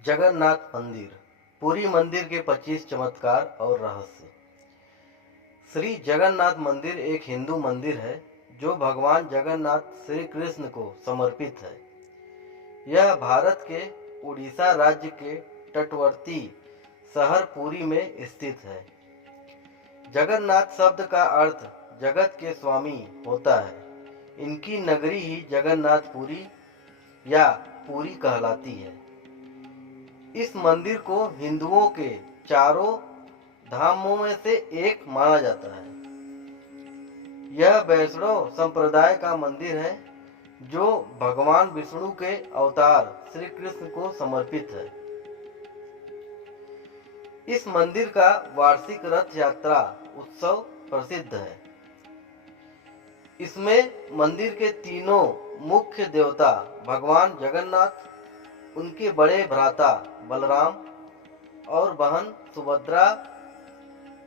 जगन्नाथ मंदिर, पुरी मंदिर के 25 चमत्कार और रहस्य। श्री जगन्नाथ मंदिर एक हिंदू मंदिर है जो भगवान जगन्नाथ श्री कृष्ण को समर्पित है। यह भारत के उड़ीसा राज्य के तटवर्ती शहर पुरी में स्थित है। जगन्नाथ शब्द का अर्थ जगत के स्वामी होता है। इनकी नगरी ही जगन्नाथपुरी या पुरी कहलाती है। इस मंदिर को हिंदुओं के चारों धामों में से एक माना जाता है। यह वैष्णव संप्रदाय का मंदिर है जो भगवान विष्णु के अवतार श्री कृष्ण को समर्पित है। इस मंदिर का वार्षिक रथ यात्रा उत्सव प्रसिद्ध है। इसमें मंदिर के तीनों मुख्य देवता भगवान जगन्नाथ, उनके बड़े भ्राता बलराम और बहन सुभद्रा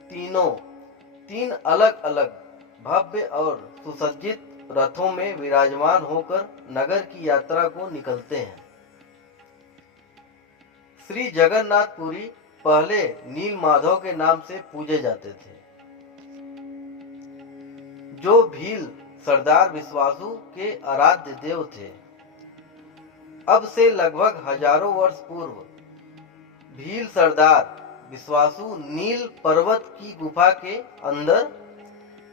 तीन अलग अलग भव्य और सुसज्जित रथों में विराजमान होकर नगर की यात्रा को निकलते हैं। श्री जगन्नाथपुरी पहले नील माधव के नाम से पूजे जाते थे, जो भील सरदार विश्वासु के आराध्य देव थे। अब से लगभग हजारों वर्ष पूर्व भील सरदार विश्वासु नील पर्वत की गुफा के अंदर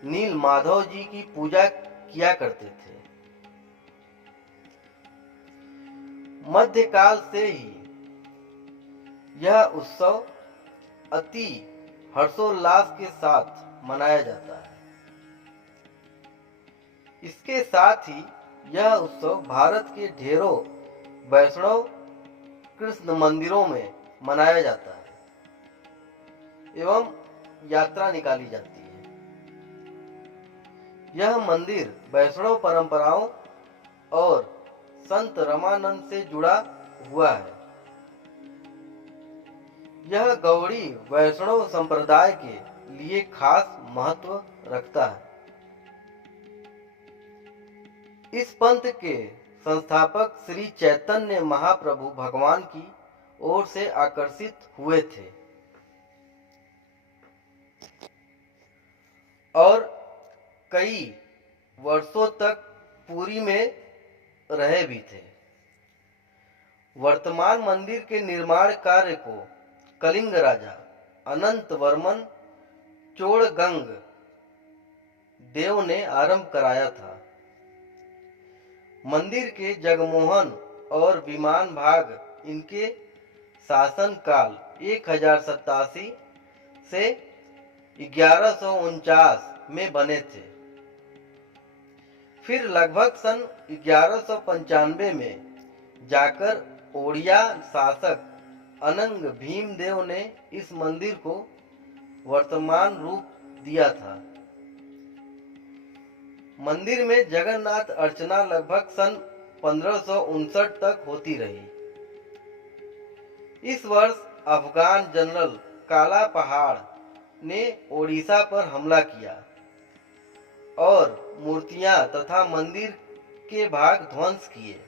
नील माधव जी की पूजा किया करते थे। मध्यकाल से ही यह उत्सव अति हर्षोल्लास के साथ मनाया जाता है। इसके साथ ही यह उत्सव भारत के ढेरों वैष्णव कृष्ण मंदिरों में मनाया जाता है एवं यात्रा निकाली जाती है। यह मंदिर वैष्णव परंपराओं और संत रमानंद से जुड़ा हुआ है। यह गौड़ी वैष्णव संप्रदाय के लिए खास महत्व रखता है। इस पंथ के संस्थापक श्री चैतन्य महाप्रभु भगवान की ओर से आकर्षित हुए थे और कई वर्षों तक पुरी में रहे भी थे। वर्तमान मंदिर के निर्माण कार्य को कलिंग राजा अनंत वर्मन चोड़गंग देव ने आरंभ कराया था। मंदिर के जगमोहन और विमान भाग इनके शासन काल 1087 से 1149 में बने थे। फिर लगभग सन 1195 में जाकर ओडिया शासक अनंग भीमदेव ने इस मंदिर को वर्तमान रूप दिया था। मंदिर में जगन्नाथ अर्चना लगभग सन 1559 तक होती रही। इस वर्ष अफगान जनरल काला पहाड़ ने ओडिशा पर हमला किया और मूर्तियां तथा मंदिर के भाग ध्वंस किए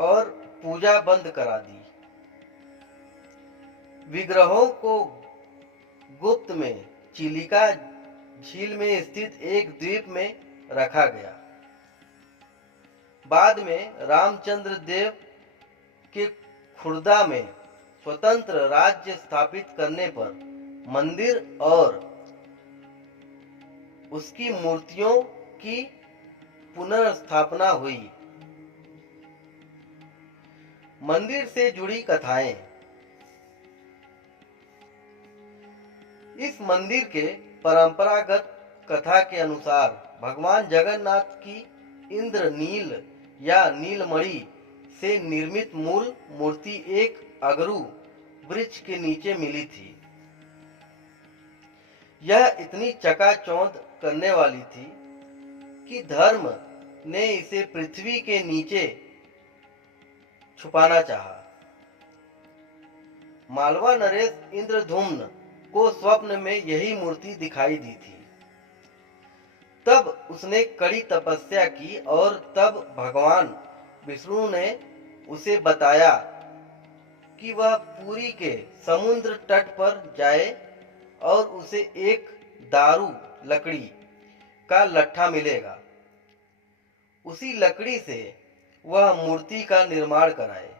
और पूजा बंद करा दी। विग्रहों को गुप्त में चिलिका झील में स्थित एक द्वीप में रखा गया। बाद में रामचंद्र देव के खुर्दा में स्वतंत्र राज्य स्थापित करने पर मंदिर और उसकी मूर्तियों की पुनर्स्थापना हुई। मंदिर से जुड़ी कथाएं। इस मंदिर के परंपरागत कथा के अनुसार भगवान जगन्नाथ की इंद्रनील या नीलमणि से निर्मित मूल मूर्ति एक अगरू वृक्ष के नीचे मिली थी। यह इतनी चकाचौंध करने वाली थी कि धर्म ने इसे पृथ्वी के नीचे छुपाना चाहा। मालवा नरेश इंद्रधुम्न को स्वप्न में यही मूर्ति दिखाई दी थी। तब उसने कड़ी तपस्या की और तब भगवान विष्णु ने उसे बताया कि वह पुरी के समुद्र तट पर जाए और उसे एक दारू लकड़ी का लट्ठा मिलेगा, उसी लकड़ी से वह मूर्ति का निर्माण कराए।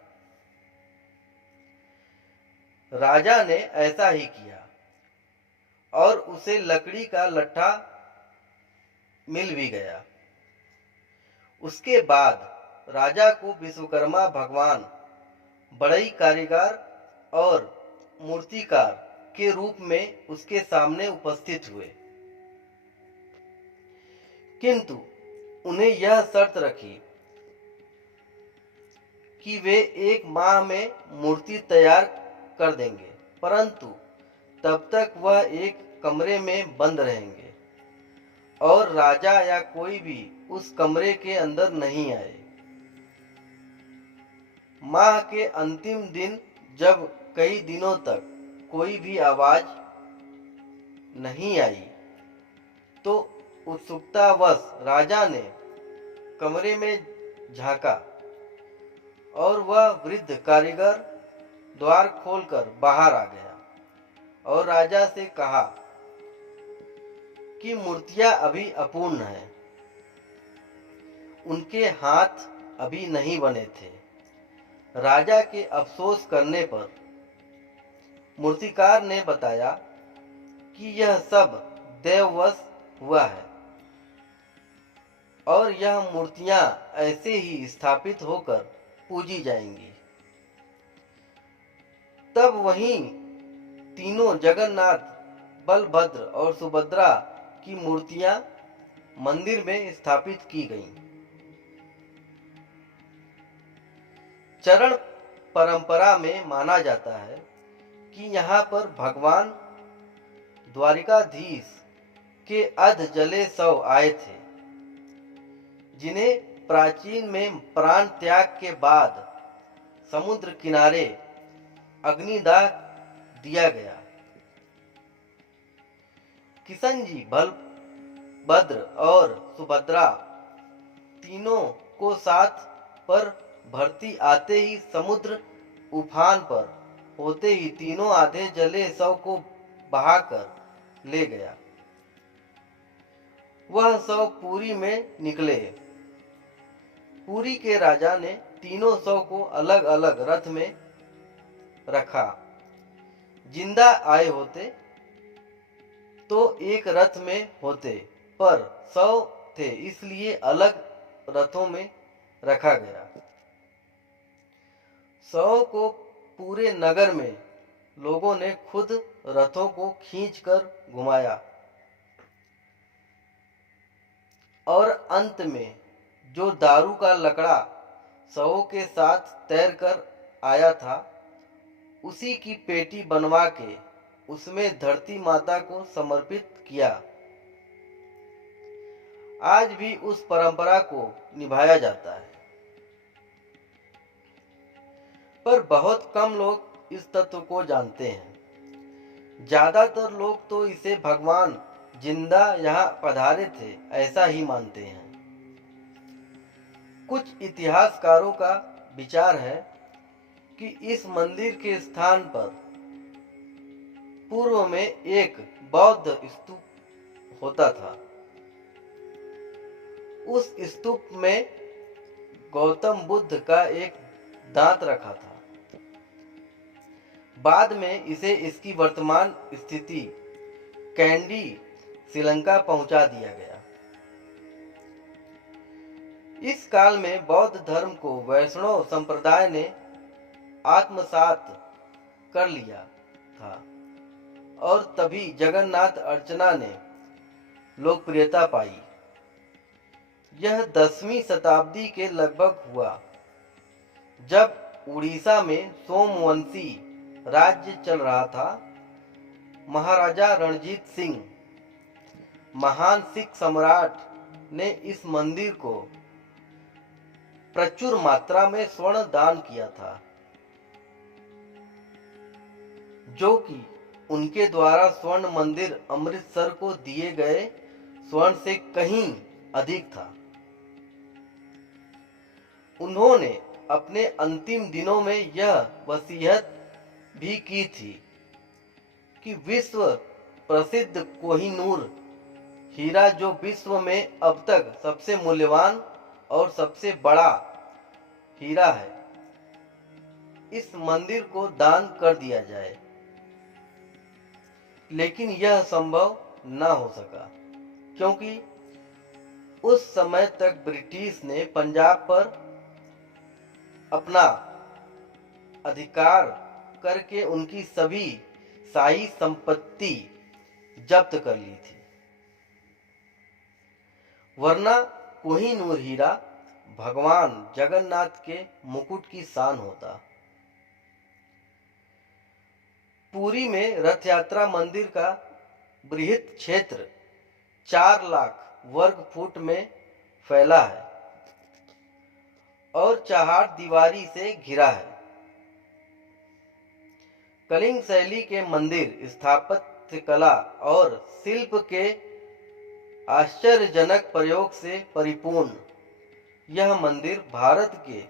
राजा ने ऐसा ही किया और उसे लकड़ी का लट्ठा मिल भी गया। उसके बाद राजा को विश्वकर्मा भगवान बड़ई कारीगर और मूर्तिकार के रूप में उसके सामने उपस्थित हुए, किंतु उन्हें यह शर्त रखी कि वे 1 माह में मूर्ति तैयार कर देंगे, परंतु तब तक वह एक कमरे में बंद रहेंगे और राजा या कोई भी उस कमरे के अंदर नहीं आए। माह के अंतिम दिन जब कई दिनों तक कोई भी आवाज नहीं आई, तो उत्सुकतावश राजा ने कमरे में झांका और वह वृद्ध कारीगर द्वार खोलकर बाहर आ गया और राजा से कहा कि मूर्तियां अभी अपूर्ण हैं, उनके हाथ अभी नहीं बने थे। राजा के अफसोस करने पर मूर्तिकार ने बताया कि यह सब देववश हुआ है और यह मूर्तियां ऐसे ही स्थापित होकर पूजी जाएंगी। तब वहीं तीनों जगन्नाथ, बलभद्र और सुभद्रा की मूर्तियां मंदिर में स्थापित की गईं। चरण परंपरा में माना जाता है कि यहाँ पर भगवान द्वारिकाधीश के अध जले शव आए थे, जिन्हें प्राचीन में प्राण त्याग के बाद समुद्र किनारे अग्निदाह दिया गया। किशन जी, बलभद्र और सुभद्रा तीनों को साथ पर भर्ती आते ही समुद्र उफान पर होते ही तीनों आधे जले शव को बहाकर ले गया। वह शव पुरी में निकले। पुरी के राजा ने तीनों शव को अलग अलग रथ में रखा। जिंदा आए होते तो एक रथ में होते, पर शव थे इसलिए अलग रथों में रखा गया। शव को पूरे नगर में लोगों ने खुद रथों को खींचकर घुमाया और अंत में जो दारू का लकड़ा शवों के साथ तैरकर आया था, उसी की पेटी बनवा के उसमें धरती माता को समर्पित किया। आज भी उस परंपरा को निभाया जाता है, पर बहुत कम लोग इस तत्व को जानते हैं। ज्यादातर लोग तो इसे भगवान जिंदा यहाँ पधारे थे ऐसा ही मानते हैं। कुछ इतिहासकारों का विचार है कि इस मंदिर के स्थान पर पूर्व में एक बौद्ध स्तूप होता था। उस स्तूप में गौतम बुद्ध का एक दांत रखा था। बाद में इसे इसकी वर्तमान स्थिति कैंडी, श्रीलंका पहुंचा दिया गया। इस काल में बौद्ध धर्म को वैष्णव संप्रदाय ने आत्मसात कर लिया था और तभी जगन्नाथ अर्चना ने लोकप्रियता पाई। यह 10वीं शताब्दी के लगभग हुआ, जब उड़ीसा में सोमवंशी राज्य चल रहा था। महाराजा रणजीत सिंह, महान सिख सम्राट, ने इस मंदिर को प्रचुर मात्रा में स्वर्ण दान किया था, जो कि उनके द्वारा स्वर्ण मंदिर अमृतसर को दिए गए स्वर्ण से कहीं अधिक था। उन्होंने अपने अंतिम दिनों में यह वसीयत भी की थी कि विश्व प्रसिद्ध कोहिनूर हीरा, जो विश्व में अब तक सबसे मूल्यवान और सबसे बड़ा हीरा है, इस मंदिर को दान कर दिया जाए। लेकिन यह संभव न हो सका, क्योंकि उस समय तक ब्रिटिश ने पंजाब पर अपना अधिकार करके उनकी सभी शाही संपत्ति जब्त कर ली थी, वरना कोहिनूर हीरा भगवान जगन्नाथ के मुकुट की शान होता। पुरी में रथ यात्रा मंदिर का बृहत क्षेत्र 4 लाख वर्ग फुट में फैला है और चहार दीवारी से घिरा है। कलिंग शैली के मंदिर स्थापत्य कला और शिल्प के आश्चर्यजनक प्रयोग से परिपूर्ण यह मंदिर भारत के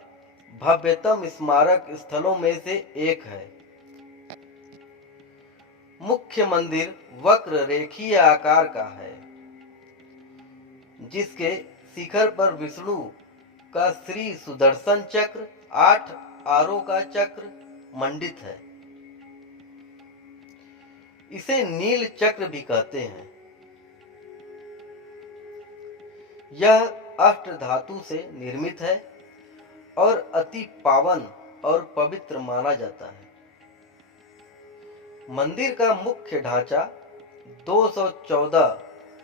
भव्यतम स्मारक स्थलों में से एक है। मुख्य मंदिर वक्र रेखीय आकार का है, जिसके शिखर पर विष्णु का श्री सुदर्शन चक्र 8 आरों का चक्र मंडित है। इसे नील चक्र भी कहते हैं। यह अष्ट धातु से निर्मित है और अति पावन और पवित्र माना जाता है। मंदिर का मुख्य ढांचा 214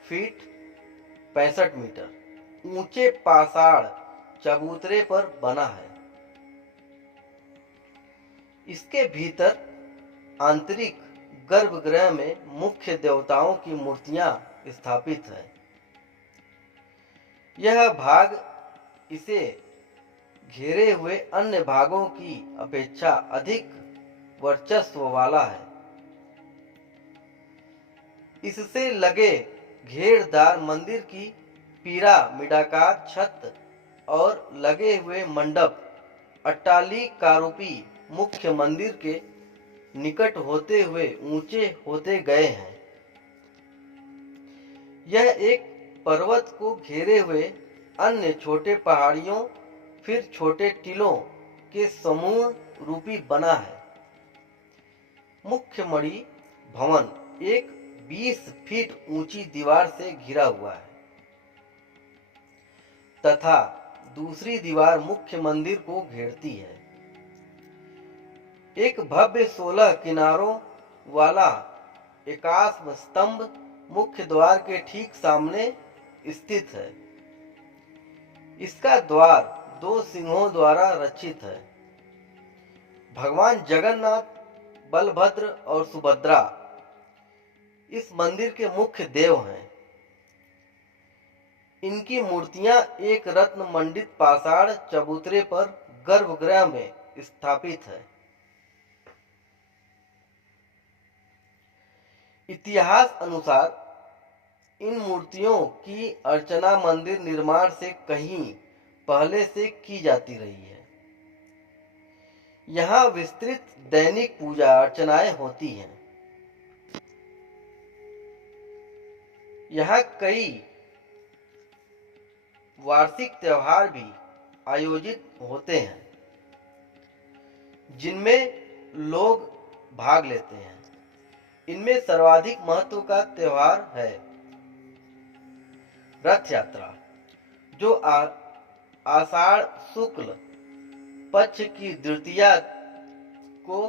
फीट 65 मीटर ऊंचे पाषाण चबूतरे पर बना है। इसके भीतर आंतरिक गर्भगृह में मुख्य देवताओं की मूर्तियां स्थापित हैं। यह भाग इसे घेरे हुए अन्य भागों की अपेक्षा अधिक वर्चस्व वाला है। इससे लगे घेरदार मंदिर की पिरामिडाकार छत और लगे हुए मंडप अट्टालिकारूपी मुख्य मंदिर के निकट होते हुए ऊंचे होते गए हैं। यह एक पर्वत को घेरे हुए अन्य छोटे पहाड़ियों फिर छोटे टीलों के समूह रूपी बना है। मुख्य मणि भवन एक 20 फीट ऊंची दीवार से घिरा हुआ है तथा दूसरी दीवार मुख्य मंदिर को घेरती है। एक भव्य 16 किनारों वाला एकाश्म स्तंभ मुख्य द्वार के ठीक सामने स्थित है। इसका द्वार 2 सिंहों द्वारा रक्षित है। भगवान जगन्नाथ, बलभद्र और सुभद्रा इस मंदिर के मुख्य देव हैं। इनकी मूर्तियां एक रत्न मंडित पाषाण चबूतरे पर गर्भगृह में स्थापित है। इतिहास अनुसार इन मूर्तियों की अर्चना मंदिर निर्माण से कहीं पहले से की जाती रही है। यहाँ विस्तृत दैनिक पूजा अर्चनाएं होती हैं। यहाँ कई वार्षिक त्योहार भी आयोजित होते हैं, जिनमें लोग भाग लेते हैं। इनमें सर्वाधिक महत्व का त्योहार है रथ यात्रा, जो आषाढ़ शुक्ल पक्ष की द्वितीया को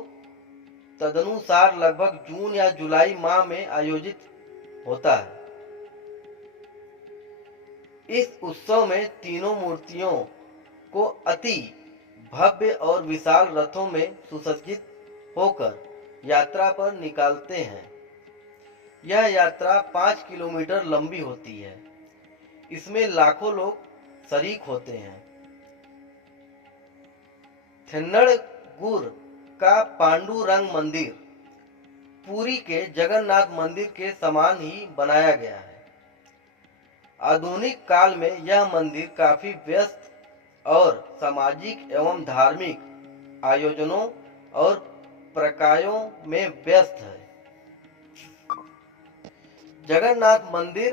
तदनुसार लगभग जून या जुलाई माह में आयोजित होता है। इस उत्सव में तीनों मूर्तियों को अति भव्य और विशाल रथों में सुसज्जित होकर यात्रा पर निकालते हैं। यह यात्रा 5 किलोमीटर लंबी होती है। इसमें लाखों लोग शरीक होते हैं। थेन्नड़गुर का पांडुरंग मंदिर पुरी के जगन्नाथ मंदिर के समान ही बनाया गया है। आधुनिक काल में यह मंदिर काफी व्यस्त और सामाजिक एवं धार्मिक आयोजनों और प्रकारों में व्यस्त है। जगन्नाथ मंदिर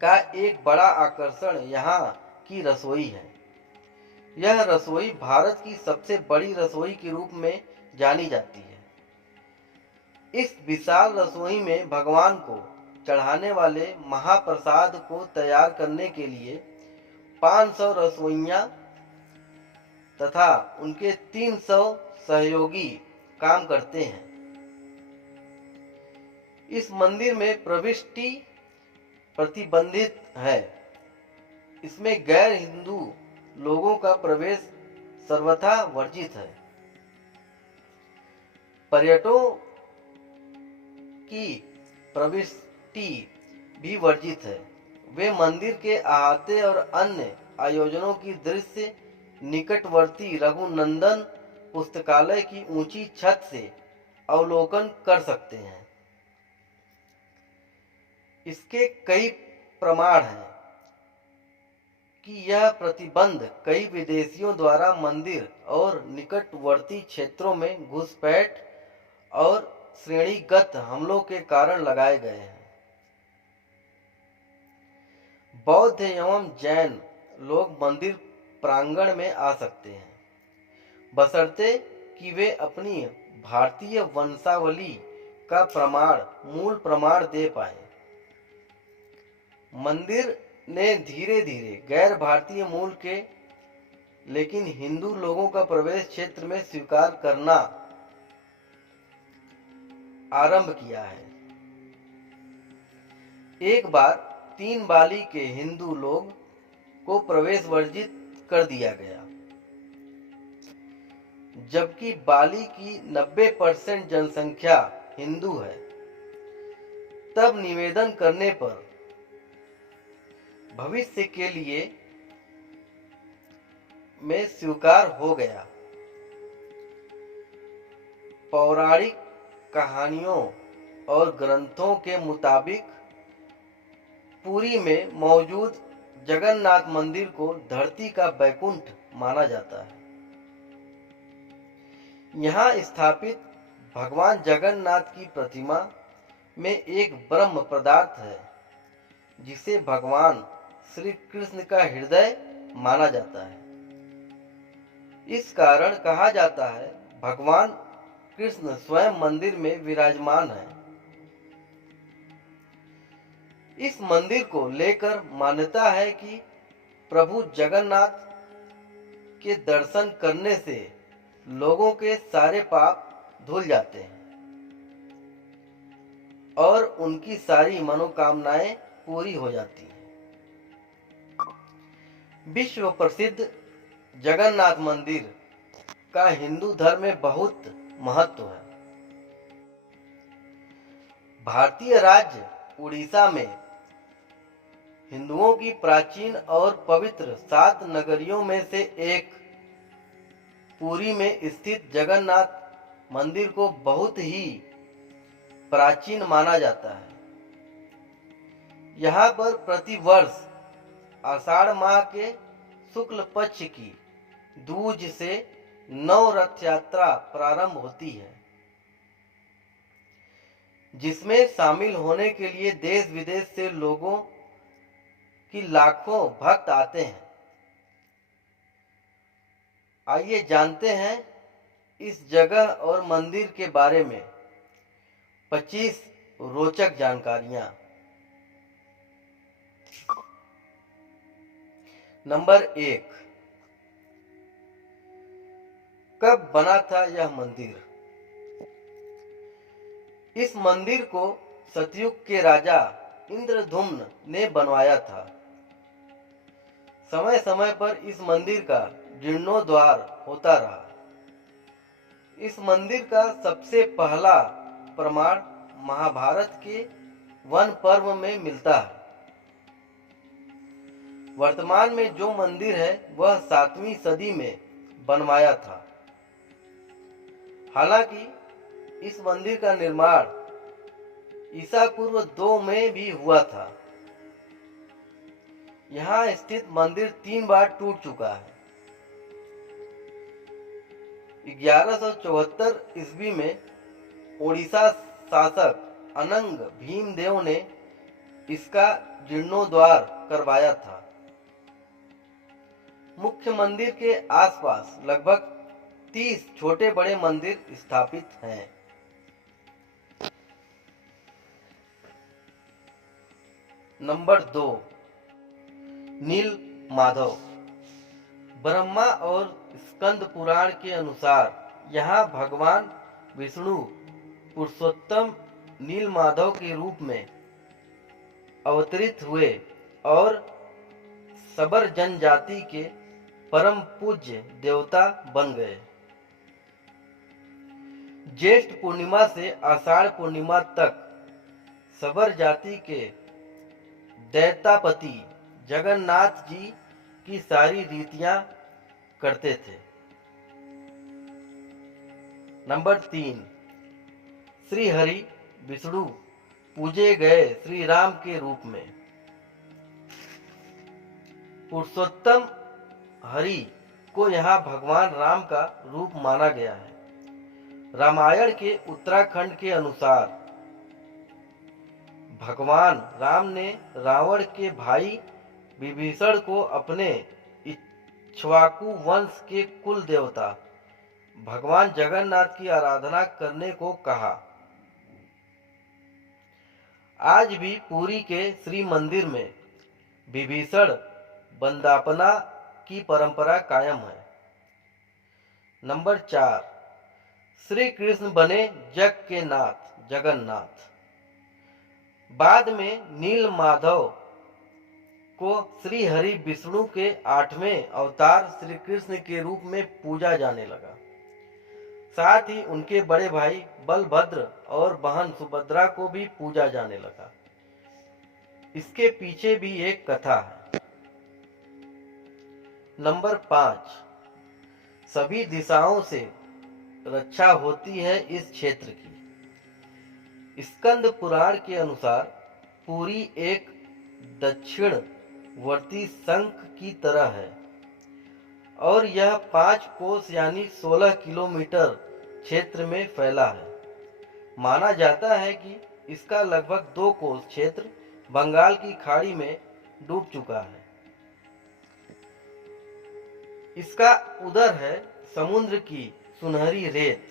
का एक बड़ा आकर्षण यहाँ की रसोई है। यह रसोई भारत की सबसे बड़ी रसोई के रूप में जानी जाती है। इस विशाल रसोई में भगवान को चढ़ाने वाले महाप्रसाद को तैयार करने के लिए 500 रसोइया तथा उनके 300 सहयोगी काम करते हैं। इस मंदिर में प्रविष्टि प्रतिबंधित है। इसमें गैर हिंदू लोगों का प्रवेश सर्वथा वर्जित है। पर्यटकों की प्रविष्टि भी वर्जित है। वे मंदिर के अहाते और अन्य आयोजनों की दृश्य निकटवर्ती रघुनंदन पुस्तकालय की ऊंची छत से अवलोकन कर सकते हैं। इसके कई प्रमाण हैं कि यह प्रतिबंध कई विदेशियों द्वारा मंदिर और निकटवर्ती क्षेत्रों में घुसपैठ और श्रेणीगत हमलों के कारण लगाए गए हैं। बौद्ध एवं जैन लोग मंदिर प्रांगण में आ सकते हैं, बशर्ते कि वे अपनी भारतीय वंशावली का मूल प्रमाण दे पाए। मंदिर ने धीरे धीरे गैर भारतीय मूल के लेकिन हिंदू लोगों का प्रवेश क्षेत्र में स्वीकार करना आरंभ किया है। एक बार 3 बाली के हिंदू लोग को प्रवेश वर्जित कर दिया गया, जबकि बाली की 90% जनसंख्या हिंदू है। तब निवेदन करने पर भविष्य के लिए में स्वीकार हो गया। पौराणिक कहानियों और ग्रंथों के मुताबिक पुरी में मौजूद जगन्नाथ मंदिर को धरती का बैकुंठ माना जाता है। यहाँ स्थापित भगवान जगन्नाथ की प्रतिमा में एक ब्रह्म पदार्थ है, जिसे भगवान श्री कृष्ण का हृदय माना जाता है। इस कारण कहा जाता है भगवान कृष्ण स्वयं मंदिर में विराजमान है। इस मंदिर को लेकर मान्यता है कि प्रभु जगन्नाथ के दर्शन करने से लोगों के सारे पाप धुल जाते हैं और उनकी सारी मनोकामनाएं पूरी हो जाती हैं। विश्व प्रसिद्ध जगन्नाथ मंदिर का हिंदू धर्म में बहुत महत्व है। भारतीय राज्य उड़ीसा में हिंदुओं की प्राचीन और पवित्र 7 नगरियों में से एक पुरी में स्थित जगन्नाथ मंदिर को बहुत ही प्राचीन माना जाता है। यहाँ पर प्रतिवर्ष आषाढ़ माह के शुक्ल पक्ष की दूज से नव रथ यात्रा प्रारंभ होती है, जिसमें शामिल होने के लिए देश विदेश से लोगों की लाखों भक्त आते हैं। आइए जानते हैं इस जगह और मंदिर के बारे में 25 रोचक जानकारियां। नंबर 1, कब बना था यह मंदिर? इस मंदिर को सतयुग के राजा इंद्रद्युम्न ने बनवाया था। समय समय पर इस मंदिर का जीर्णोद्धार होता रहा। इस मंदिर का सबसे पहला प्रमाण महाभारत के वन पर्व में मिलता है। वर्तमान में जो मंदिर है वह 7वीं सदी में बनवाया था। हालांकि इस मंदिर का निर्माण ईसा पूर्व 2 में भी हुआ था। यहाँ स्थित मंदिर 3 बार टूट चुका है। 1174 ईस्वी में ओडिशा शासक अनंग भीमदेव ने इसका जीर्णोद्धार करवाया था। मुख्य मंदिर के आसपास लगभग 30 छोटे बड़े मंदिर स्थापित हैं। नंबर 2, नील माधव। ब्रह्मा और स्कंद पुराण के अनुसार यहाँ भगवान विष्णु पुरुषोत्तम नील माधव के रूप में अवतरित हुए और सबर जनजाति के परम पूज्य देवता बन गए। ज्येष्ठ पूर्णिमा से आषाढ़ पूर्णिमा तक सबर जाति के दैतापति जगन्नाथ जी की सारी रीतियां करते थे। नंबर 3, श्री हरि विष्णु पूजे गए श्री राम के रूप में। पुरुषोत्तम हरि को यहाँ भगवान राम का रूप माना गया है। रामायण के उत्तराखंड के अनुसार भगवान राम ने रावण के भाई विभीषण को अपने इक्ष्वाकु वंश के कुल देवता भगवान जगन्नाथ की आराधना करने को कहा। आज भी पुरी के श्री मंदिर में विभीषण वंदापना की परंपरा कायम है। नंबर 4, श्री कृष्ण बने जग के नाथ जगन्नाथ। बाद में नील माधव को श्री हरि विष्णु के 8वें अवतार श्री कृष्ण के रूप में पूजा जाने लगा। साथ ही उनके बड़े भाई बलभद्र और बहन सुभद्रा को भी पूजा जाने लगा। इसके पीछे भी एक कथा है। नंबर 5, सभी दिशाओं से रक्षा होती है इस क्षेत्र की। स्कंद पुराण के अनुसार पुरी एक दक्षिणवर्ती शंख की तरह है और यह 5 कोस यानी 16 किलोमीटर क्षेत्र में फैला है। माना जाता है कि इसका लगभग 2 कोस क्षेत्र बंगाल की खाड़ी में डूब चुका है। इसका उदर है समुद्र की सुनहरी रेत,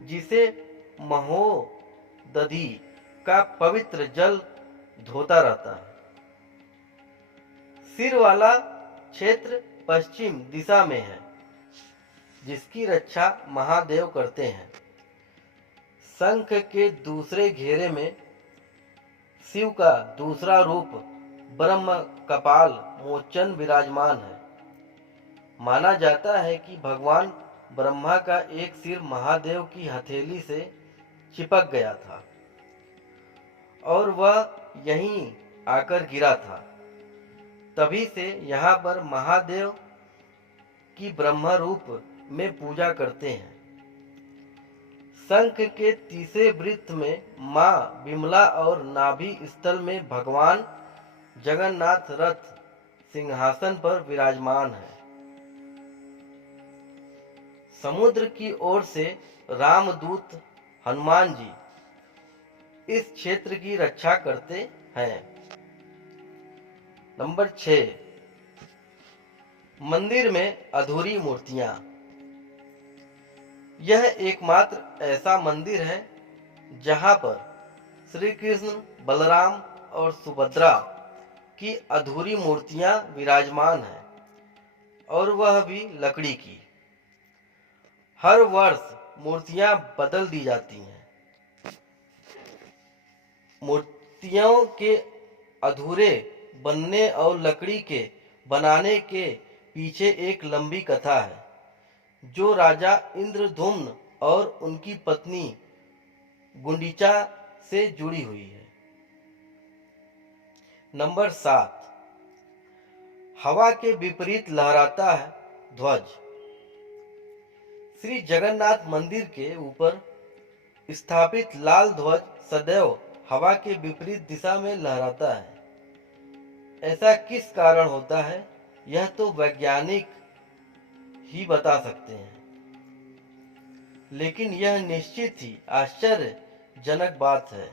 जिसे महोदधि का पवित्र जल धोता रहता है। सिर वाला क्षेत्र पश्चिम दिशा में है, जिसकी रक्षा महादेव करते हैं। शंख के दूसरे घेरे में शिव का दूसरा रूप ब्रह्म कपाल मोचन विराजमान है। माना जाता है कि भगवान ब्रह्मा का एक सिर महादेव की हथेली से चिपक गया था और वह यहीं आकर गिरा था। तभी से यहाँ पर महादेव की ब्रह्म रूप में पूजा करते हैं। शंख के तीसरे वृत्त में मां विमला और नाभि स्थल में भगवान जगन्नाथ रथ सिंहासन पर विराजमान है। समुद्र की ओर से रामदूत हनुमान जी इस क्षेत्र की रक्षा करते हैं। नंबर 6, मंदिर में अधूरी मूर्तियां। यह एकमात्र ऐसा मंदिर है जहां पर श्री कृष्ण, बलराम और सुभद्रा की अधूरी मूर्तियां विराजमान हैं और वह भी लकड़ी की। हर वर्ष मूर्तियां बदल दी जाती हैं। मूर्तियों के अधूरे बनने और लकड़ी के बनाने के पीछे एक लंबी कथा है, जो राजा इंद्रधुम्न और उनकी पत्नी गुंडीचा से जुड़ी हुई है। नंबर 7, हवा के विपरीत लहराता है ध्वज। श्री जगन्नाथ मंदिर के ऊपर स्थापित लाल ध्वज सदैव हवा के विपरीत दिशा में लहराता है। ऐसा किस कारण होता है, यह तो वैज्ञानिक ही बता सकते हैं, लेकिन यह निश्चित ही आश्चर्यजनक बात है।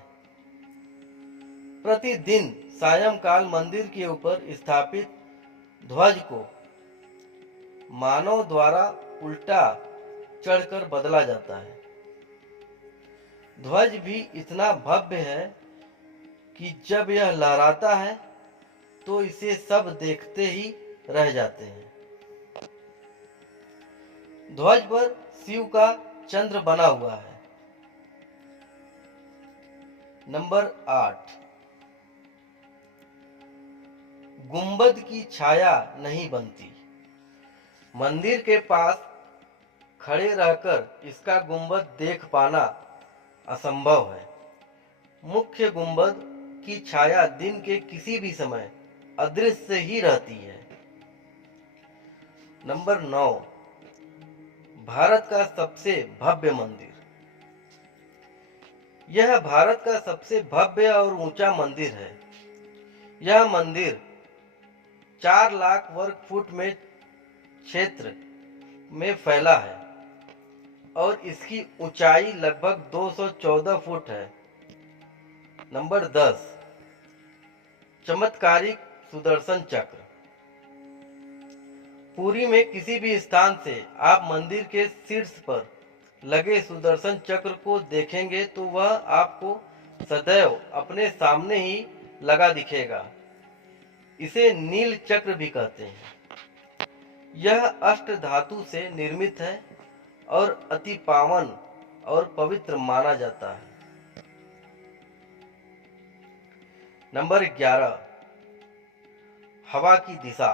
प्रतिदिन सायंकाल मंदिर के ऊपर स्थापित ध्वज को मानव द्वारा उल्टा चढ़कर बदला जाता है। ध्वज भी इतना भव्य है कि जब यह लहराता है तो इसे सब देखते ही रह जाते हैं। ध्वज पर शिव का चंद्र बना हुआ है। नंबर 8, गुंबद की छाया नहीं बनती। मंदिर के पास खड़े रहकर इसका गुंबद देख पाना असंभव है। मुख्य गुंबद की छाया दिन के किसी भी समय अदृश्य ही रहती है। नंबर 9, भारत का सबसे भव्य मंदिर। यह भारत का सबसे भव्य और ऊंचा मंदिर है। यह मंदिर 4 लाख वर्ग फुट में क्षेत्र में फैला है और इसकी ऊंचाई लगभग 214 फुट है। नंबर 10, चमत्कारिक सुदर्शन चक्र। पुरी में किसी भी स्थान से आप मंदिर के शीर्ष पर लगे सुदर्शन चक्र को देखेंगे तो वह आपको सदैव अपने सामने ही लगा दिखेगा। इसे नील चक्र भी कहते हैं। यह अष्ट धातु से निर्मित है और अति पावन और पवित्र माना जाता है। नंबर 11, हवा की दिशा।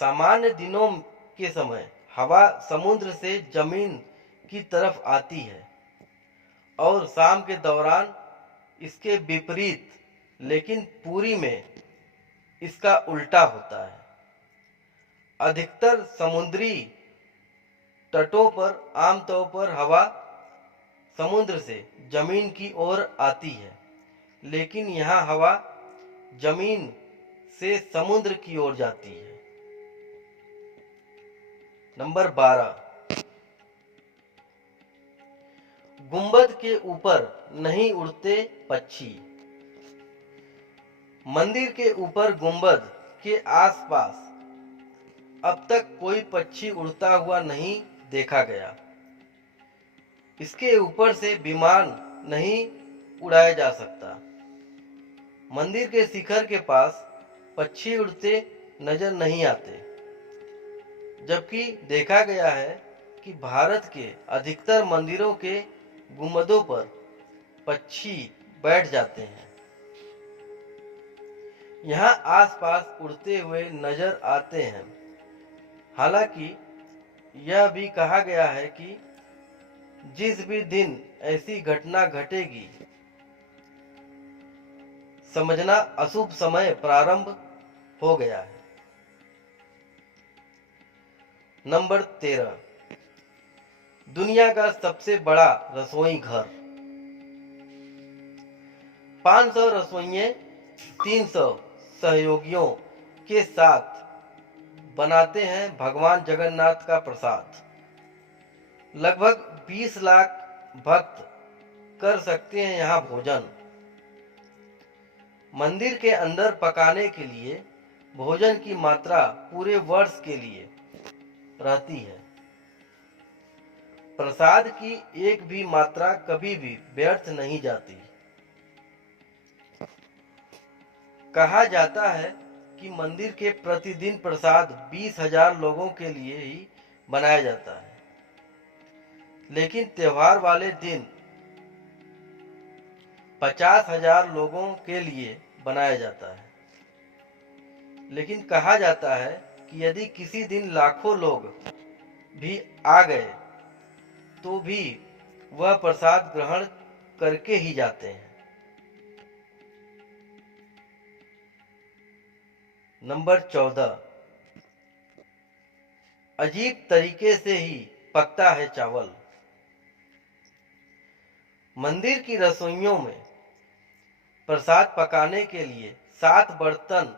सामान्य दिनों के समय हवा समुद्र से जमीन की तरफ आती है और शाम के दौरान इसके विपरीत, लेकिन पुरी में इसका उल्टा होता है। अधिकतर समुद्री तटों पर आमतौर पर हवा समुद्र से जमीन की ओर आती है, लेकिन यहाँ हवा जमीन से समुद्र की ओर जाती है। नंबर 12, गुंबद के ऊपर नहीं उड़ते पक्षी। मंदिर के ऊपर गुंबद के आसपास अब तक कोई पक्षी उड़ता हुआ नहीं देखा गया। इसके ऊपर से विमान नहीं उड़ाया जा सकता। मंदिर के शिखर के पास पक्षी उड़ते नजर नहीं आते, जबकि देखा गया है कि भारत के अधिकतर मंदिरों के गुंबदों पर पक्षी बैठ जाते हैं। यहाँ आसपास उड़ते हुए नजर आते हैं। हालांकि यह भी कहा गया है कि जिस भी दिन ऐसी घटना घटेगी, समझना अशुभ समय प्रारंभ हो गया है। नंबर 13, दुनिया का सबसे बड़ा रसोई घर। 500 रसोइये 300 सहयोगियों के साथ बनाते हैं भगवान जगन्नाथ का प्रसाद। लगभग 20 लाख भक्त कर सकते हैं यहाँ भोजन। मंदिर के अंदर पकाने के लिए भोजन की मात्रा पूरे वर्ष के लिए रहती है। प्रसाद की एक भी मात्रा कभी भी व्यर्थ नहीं जाती। कहा जाता है कि मंदिर के प्रतिदिन प्रसाद 20,000 लोगों के लिए ही बनाया जाता है, लेकिन त्योहार वाले दिन 50,000 लोगों के लिए बनाया जाता है। लेकिन कहा जाता है कि यदि किसी दिन लाखों लोग भी आ गए तो भी वह प्रसाद ग्रहण करके ही जाते हैं। नंबर 14, अजीब तरीके से ही पकता है चावल। मंदिर की रसोइयों में प्रसाद पकाने के लिए 7 बर्तन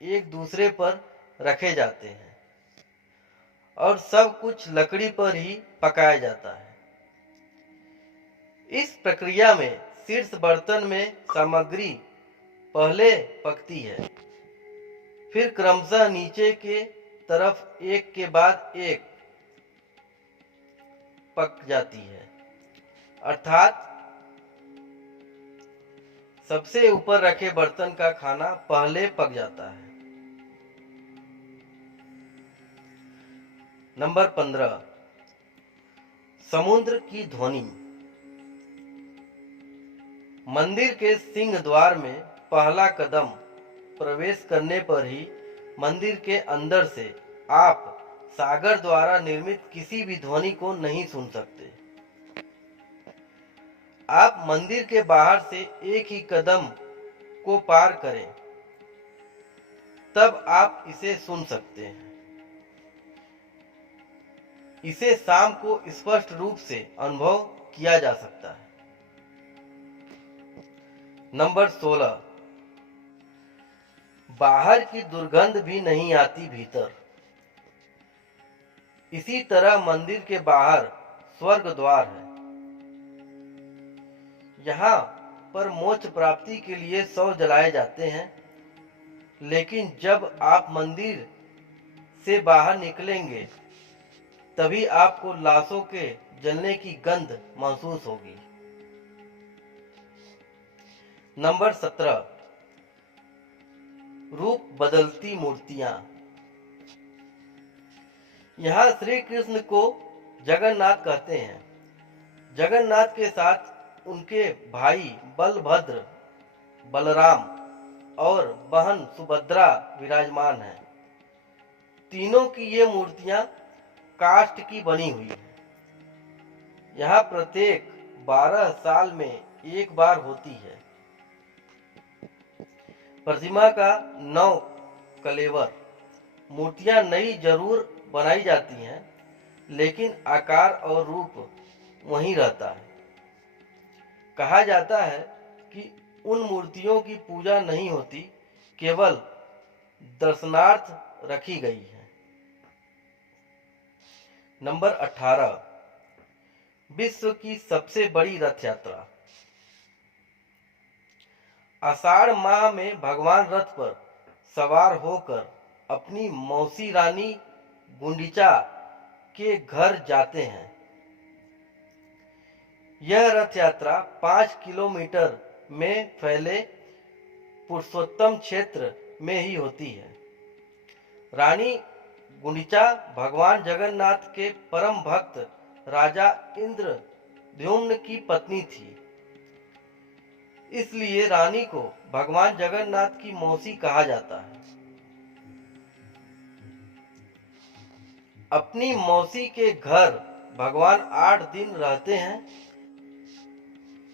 एक दूसरे पर रखे जाते हैं और सब कुछ लकड़ी पर ही पकाया जाता है। इस प्रक्रिया में शीर्ष बर्तन में सामग्री पहले पकती है, फिर क्रमशः नीचे के तरफ एक के बाद एक पक जाती है, अर्थात सबसे ऊपर रखे बर्तन का खाना पहले पक जाता है। नंबर 15, समुद्र की ध्वनि। मंदिर के सिंह द्वार में पहला कदम प्रवेश करने पर ही मंदिर के अंदर से आप सागर द्वारा निर्मित किसी भी ध्वनि को नहीं सुन सकते। आप मंदिर के बाहर से एक ही कदम को पार करें, तब आप इसे सुन सकते हैं। इसे शाम को स्पष्ट रूप से अनुभव किया जा सकता है। नंबर 16, बाहर की दुर्गंध भी नहीं आती भीतर। इसी तरह मंदिर के बाहर स्वर्ग द्वार है। यहाँ पर मोक्ष प्राप्ति के लिए शव जलाए जाते हैं, लेकिन जब आप मंदिर से बाहर निकलेंगे तभी आपको लाशों के जलने की गंध महसूस होगी। नंबर 17, रूप बदलती मूर्तियां। यहाँ श्री कृष्ण को जगन्नाथ कहते हैं। जगन्नाथ के साथ उनके भाई बलभद्र, बलराम और बहन सुभद्रा विराजमान हैं। तीनों की ये मूर्तियां काष्ठ की बनी हुई हैं। यहाँ प्रत्येक 12 साल में एक बार होती है। प्रतिमा का 9 कलेवर। मूर्तियां नई जरूर बनाई जाती हैं, लेकिन आकार और रूप वहीं रहता है। कहा जाता है कि उन मूर्तियों की पूजा नहीं होती, केवल दर्शनार्थ रखी गई है। नंबर 18, विश्व की सबसे बड़ी रथ यात्रा। आषाढ़ माह में भगवान रथ पर सवार होकर अपनी मौसी रानी गुंडीचा के घर जाते हैं। यह रथ यात्रा 5 किलोमीटर में फैले पुरुषोत्तम क्षेत्र में ही होती है। रानी गुंडीचा भगवान जगन्नाथ के परम भक्त राजा इंद्रद्युम्न की पत्नी थी, इसलिए रानी को भगवान जगन्नाथ की मौसी कहा जाता है। अपनी मौसी के घर भगवान 8 दिन रहते हैं।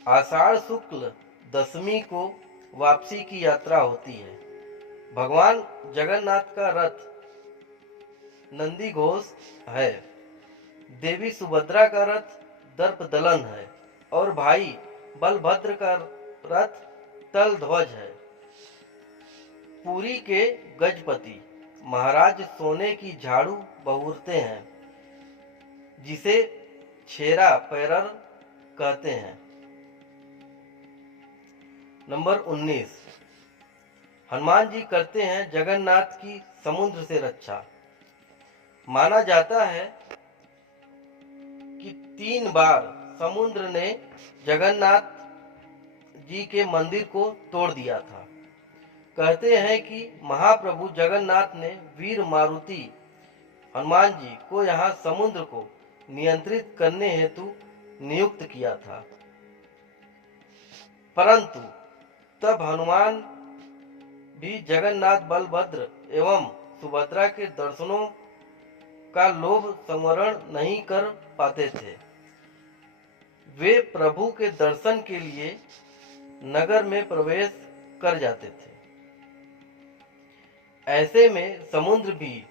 आषाढ़ शुक्ल दशमी को वापसी की यात्रा होती है। भगवान जगन्नाथ का रथ नंदी घोष है, देवी सुभद्रा का रथ दर्पदलन है और भाई बलभद्र का रथ तल ध्वज है। पुरी के गजपति महाराज सोने की झाड़ू बहुरते हैं, जिसे छेरा पैरर कहते हैं। नंबर 19, हनुमान जी करते हैं जगन्नाथ की समुद्र से रक्षा। माना जाता है कि 3 बार समुद्र ने जगन्नाथ जी के मंदिर को तोड़ दिया था। कहते हैं कि महाप्रभु जगन्नाथ ने वीर मारुति हनुमान जी को यहाँ समुद्र को नियंत्रित करने हेतु नियुक्त किया था, परंतु तब हनुमान भी जगन्नाथ, बलभद्र एवं सुभद्रा के दर्शनों का लोभ संवरण नहीं कर पाते थे। वे प्रभु के दर्शन के लिए नगर में प्रवेश कर जाते थे। ऐसे में समुद्र भी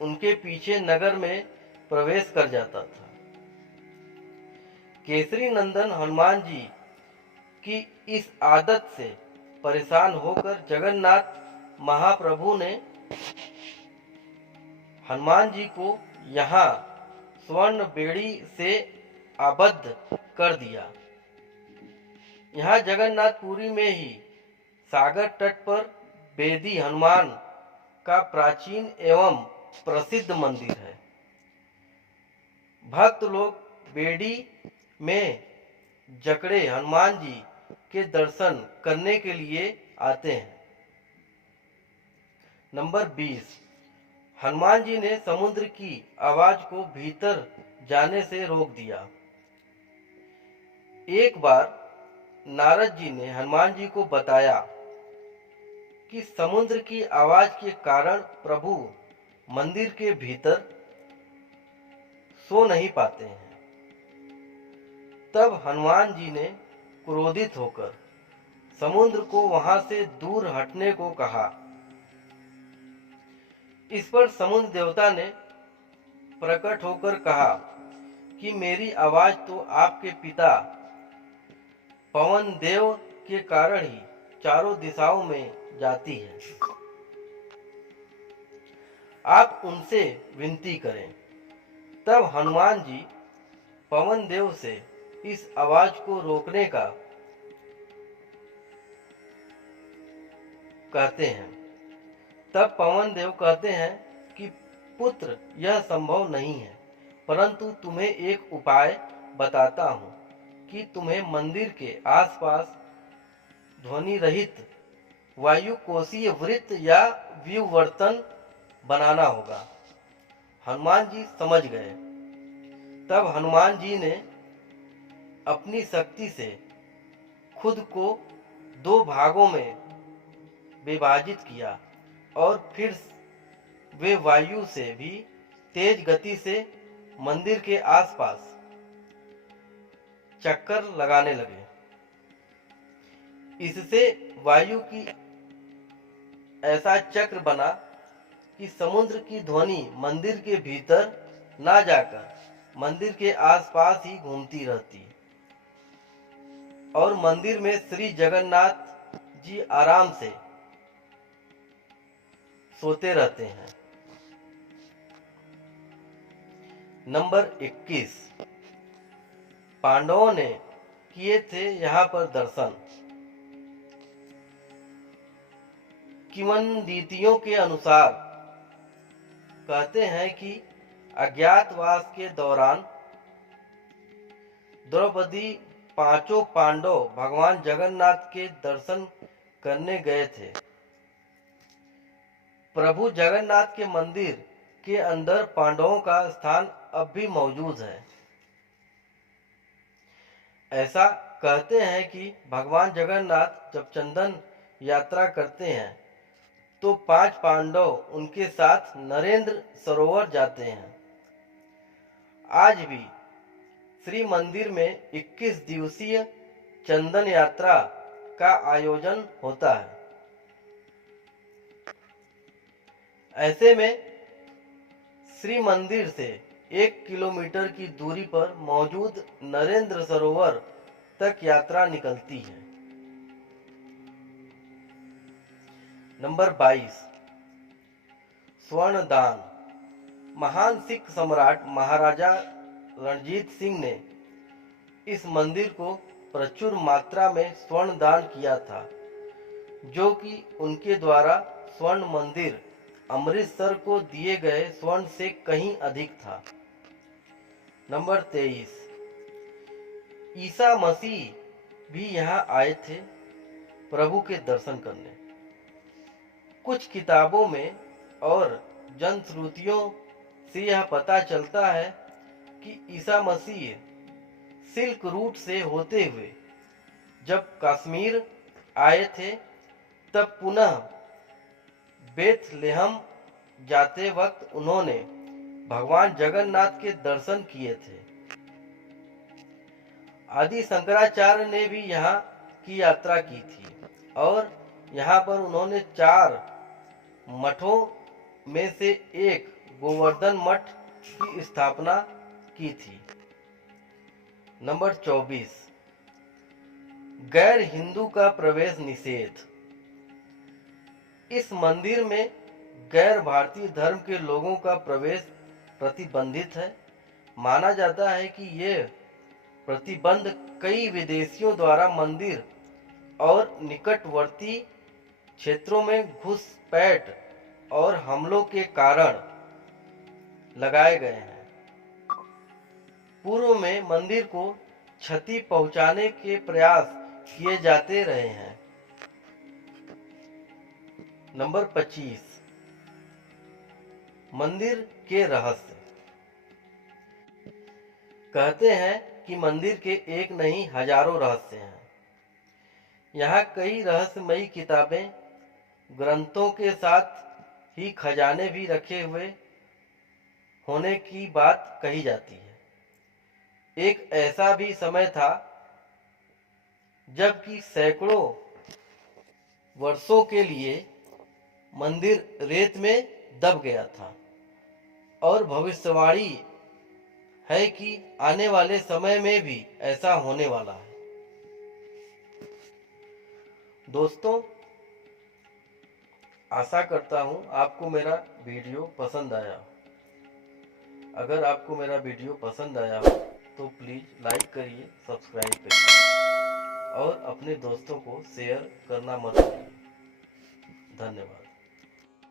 उनके पीछे नगर में प्रवेश कर जाता था। केसरी नंदन हनुमान जी की इस आदत से परेशान होकर जगन्नाथ महाप्रभु ने हनुमान जी को यहाँ स्वर्ण बेड़ी से आबद्ध कर दिया। यहाँ जगन्नाथपुरी में ही सागर तट पर बेदी हनुमान का प्राचीन एवं प्रसिद्ध मंदिर है। भक्त लोग बेड़ी में जकड़े हनुमान जी के दर्शन करने के लिए आते हैं। नंबर 20, हनुमान जी ने समुद्र की आवाज को भीतर जाने से रोक दिया। एक बार नारद जी ने हनुमान जी को बताया कि समुद्र की आवाज के कारण प्रभु मंदिर के भीतर सो नहीं पाते हैं। तब हनुमान जी ने क्रोधित होकर समुद्र को वहां से दूर हटने को कहा। इस पर समुद्र देवता ने प्रकट होकर कहा कि मेरी आवाज तो आपके पिता पवन देव के कारण ही चारों दिशाओं में जाती है। आप उनसे विनती करें। तब हनुमान जी पवन देव से इस आवाज को रोकने का कहते हैं। तब पवन देव कहते हैं कि पुत्र, यह संभव नहीं है, परंतु तुम्हें एक उपाय बताता हूं कि तुम्हें मंदिर के आसपास ध्वनि रहित वायु कोशीय वृत्त या व्यूवर्तन बनाना होगा। हनुमान जी समझ गए। तब हनुमान जी ने अपनी शक्ति से खुद को 2 भागों में विभाजित किया और फिर वे वायु से भी तेज गति से मंदिर के आसपास चक्कर लगाने लगे। इससे वायु की ऐसा चक्र बना कि समुद्र की ध्वनि मंदिर के भीतर ना जाकर मंदिर के आसपास ही घूमती रहती और मंदिर में श्री जगन्नाथ जी आराम से सोते रहते हैं। नंबर 21, पांडवों ने किए थे यहाँ पर दर्शन। किंवदंतियों के अनुसार कहते हैं कि अज्ञातवास के दौरान द्रौपदी 5 पांडव भगवान जगन्नाथ के दर्शन करने गए थे। प्रभु जगन्नाथ के मंदिर के अंदर पांडवों का स्थान अब भी मौजूद है। ऐसा कहते हैं कि भगवान जगन्नाथ जब चंदन यात्रा करते हैं तो 5 पांडव उनके साथ नरेंद्र सरोवर जाते हैं। आज भी श्री मंदिर में 21 दिवसीय चंदन यात्रा का आयोजन होता है। ऐसे में श्री मंदिर से 1 किलोमीटर की दूरी पर मौजूद नरेंद्र सरोवर तक यात्रा निकलती है। नंबर 22, स्वर्ण दान। महान सिख सम्राट महाराजा रणजीत सिंह ने इस मंदिर को प्रचुर मात्रा में स्वर्ण दान किया था, जो कि उनके द्वारा स्वर्ण मंदिर अमृतसर को दिए गए स्वर्ण से कहीं अधिक था। नंबर 23, ईसा मसीह भी यहाँ आए थे प्रभु के दर्शन करने। कुछ किताबों में और जनश्रुतियों से यह पता चलता है कि ईसा मसीह सिल्क रूट से होते हुए जब कश्मीर आए थे तब पुनः बेथलेहम जाते वक्त उन्होंने भगवान जगन्नाथ के दर्शन किए थे। आदि शंकराचार्य ने भी यहाँ की यात्रा की थी और यहाँ पर उन्होंने 4 मठों में से एक गोवर्धन मठ की स्थापना 24, गैर हिंदू का प्रवेश निषेध। इस मंदिर में गैर भारतीय धर्म के लोगों का प्रवेश प्रतिबंधित है। माना जाता है कि यह प्रतिबंध कई विदेशियों द्वारा मंदिर और निकटवर्ती क्षेत्रों में घुसपैठ और हमलों के कारण लगाए गए हैं। पूर्व में मंदिर को क्षति पहुंचाने के प्रयास किए जाते रहे हैं। नंबर 25, मंदिर के रहस्य। कहते हैं कि मंदिर के एक नहीं हजारों रहस्य हैं। यहाँ कई रहस्यमयी किताबें, ग्रंथों के साथ ही खजाने भी रखे हुए होने की बात कही जाती है। एक ऐसा भी समय था जबकि सैकड़ों वर्षों के लिए मंदिर रेत में दब गया था और भविष्यवाणी है कि आने वाले समय में भी ऐसा होने वाला है। दोस्तों, आशा करता हूं आपको मेरा वीडियो पसंद आया। अगर आपको मेरा वीडियो पसंद आया हो तो प्लीज़ लाइक करिए, सब्सक्राइब करिए और अपने दोस्तों को शेयर करना मत भूलिए। धन्यवाद।